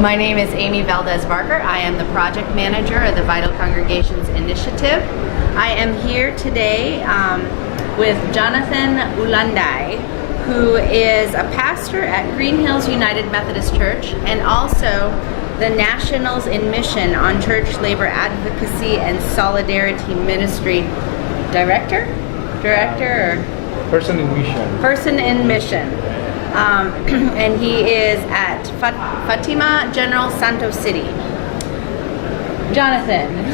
My name is Amy Valdez-Barker. I am the project manager of the Vital Congregations Initiative. I am here today with Jonathan Ulanday, who is a pastor at Green Hills United Methodist Church and also the Nationals in Mission on Church Labor Advocacy and Solidarity Ministry Director or Person in Mission. Person in Mission. And he is at Fatima General Santos City. Jonathan,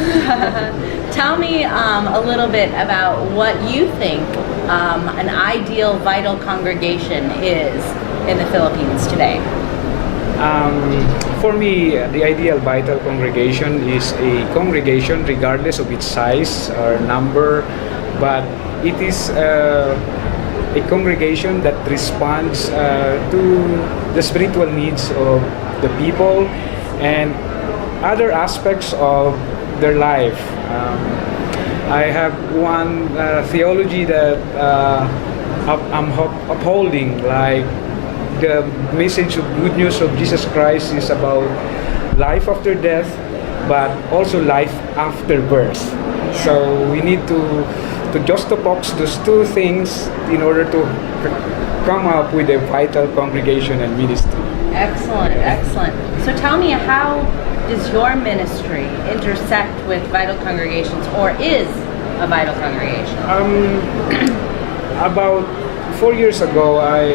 tell me a little bit about what you think an ideal vital congregation is in the Philippines today. For me, the ideal vital congregation is a congregation regardless of its size or number, but it is a congregation that responds to the spiritual needs of the people and other aspects of their life. I have one theology that I'm upholding, like the message of good news of Jesus Christ is about life after death, but also life after birth. So we need to juxtapose those two things in order to come up with a vital congregation and ministry. Excellent, excellent. So tell me, how does your ministry intersect with vital congregations, or is a vital congregation? About 4 years ago, I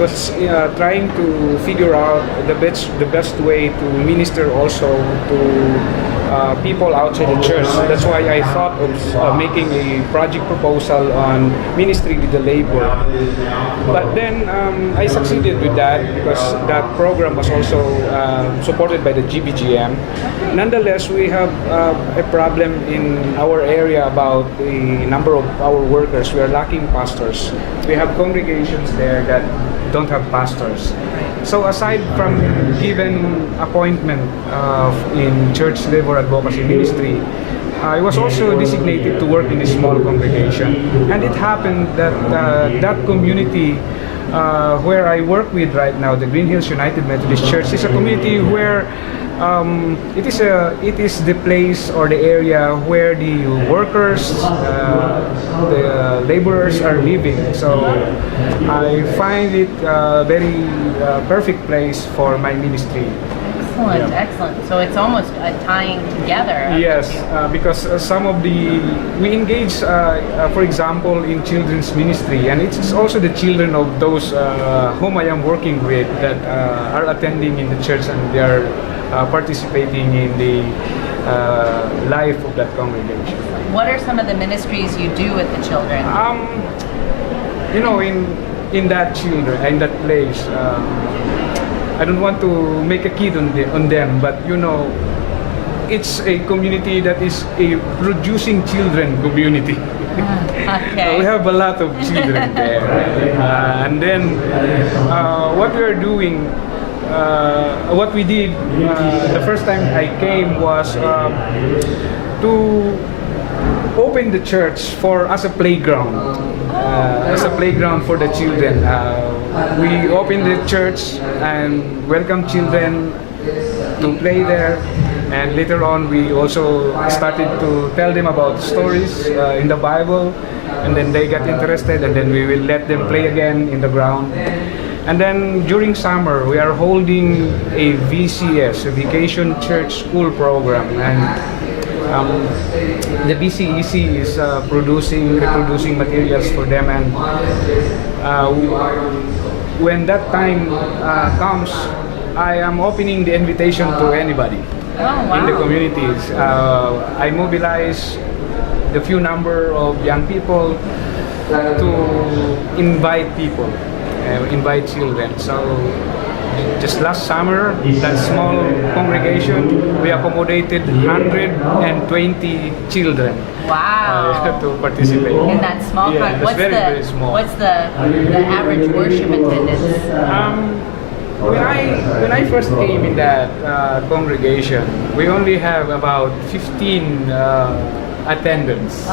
was trying to figure out the best way to minister also to people outside the church. That's why I thought of making a project proposal on ministry with the labor. But then I succeeded with that because that program was also supported by the GBGM. Nonetheless, we have a problem in our area about the number of our workers. We are lacking pastors. We have congregations there that don't have pastors. So aside from given appointment in church labor advocacy ministry, I was also designated to work in a small congregation. And it happened that that community where I work with right now, the Green Hills United Methodist Church, is a community where it is the place or the area where the workers, the laborers are living. So I find it a very perfect place for my ministry. Excellent, excellent. So it's almost a tying together. Yes, because we engage, for example, in children's ministry, and it's also the children of those whom I am working with that are attending in the church, and they are participating in the life of that congregation. What are some of the ministries you do with the children? In that place, I don't want to make a kid on them, but it's a community that is a producing children community. Okay. We have a lot of children there, and then what we are doing. What we did the first time I came was to open the church as a playground, for the children. We opened the church and welcome children to play there, and later on we also started to tell them about stories in the Bible, and then they got interested, and then we will let them play again in the ground. And then during summer, we are holding a VCS, a Vacation Church School program, and the VCEC is reproducing materials for them. And when that time comes, I am opening the invitation to anybody in the communities. I mobilize the few number of young people to invite people. Invite children. So just last summer, that small congregation, we accommodated 120 children. Wow. To participate. In that small very small. What's the average worship attendance? When I first came in that congregation, we only have about 15 attendance.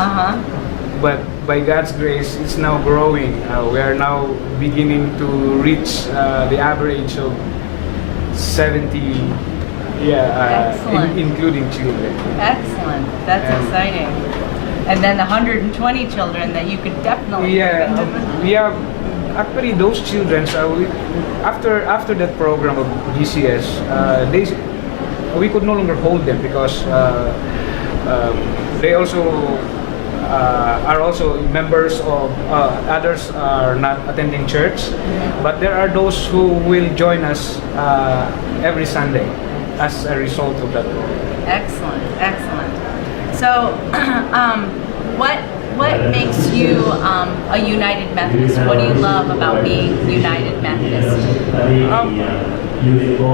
But by God's grace, it's now growing. We are now beginning to reach the average of 70, yeah, Excellent. including children. Excellent. That's And- exciting. And then 120 children that you could definitely Yeah, bring into yeah. Actually, those children, after that program of GCS, we could no longer hold them because they also are also members of others are not attending church, but there are those who will join us every Sunday as a result of that program. Excellent, excellent. So, what makes you a United Methodist? What do you love about being United Methodist?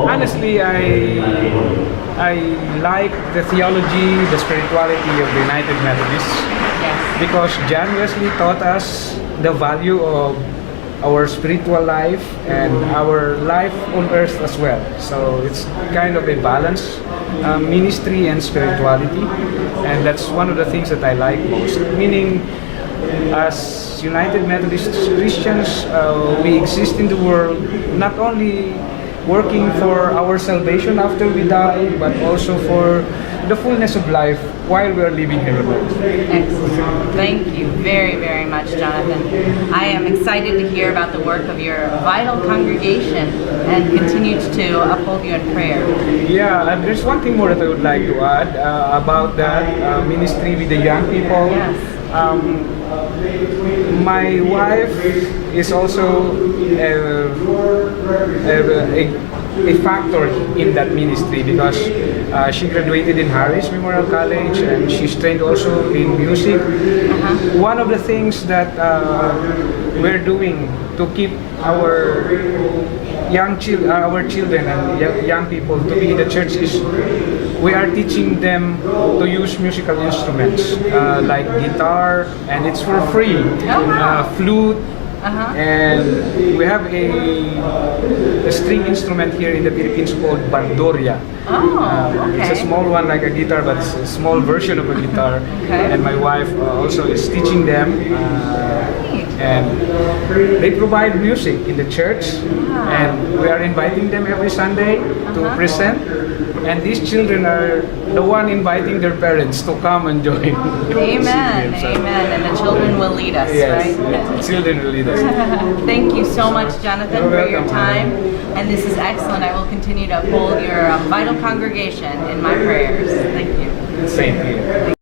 Honestly, I like the theology, the spirituality of the United Methodists Yes. because John Wesley taught us the value of our spiritual life and our life on earth as well. So it's kind of a balance, ministry and spirituality, and that's one of the things that I like most. Meaning, as United Methodist Christians, we exist in the world not only working for our salvation after we die, but also for the fullness of life while we are living here on earth. Excellent. Thank you very, very much, Jonathan. I am excited to hear about the work of your vital congregation and continue to uphold you in prayer. Yeah, and there's one thing more that I would like to add about that ministry with the young people. Yes. My wife is also a factor in that ministry because she graduated in Harris Memorial College and she's trained also in music. One of the things that we're doing to keep our children and young people to be in the church is we are teaching them to use musical instruments like guitar, and it's for free. Oh, wow. Flute, Uh-huh. and we have a string instrument here in the Philippines called bandoria. Oh, okay. It's a small one like a guitar, but it's a small version of a guitar. Okay. And my wife also is teaching them. And they provide music in the church, and we are inviting them every Sunday to present. And these children are the one inviting their parents to come and join. Amen, amen. And the children will lead us, Yes, right? yes, children will lead us. Thank you so much, Jonathan, You're for your welcome. time. And this is excellent. I will continue to uphold your vital congregation in my prayers. Thank you. Same here.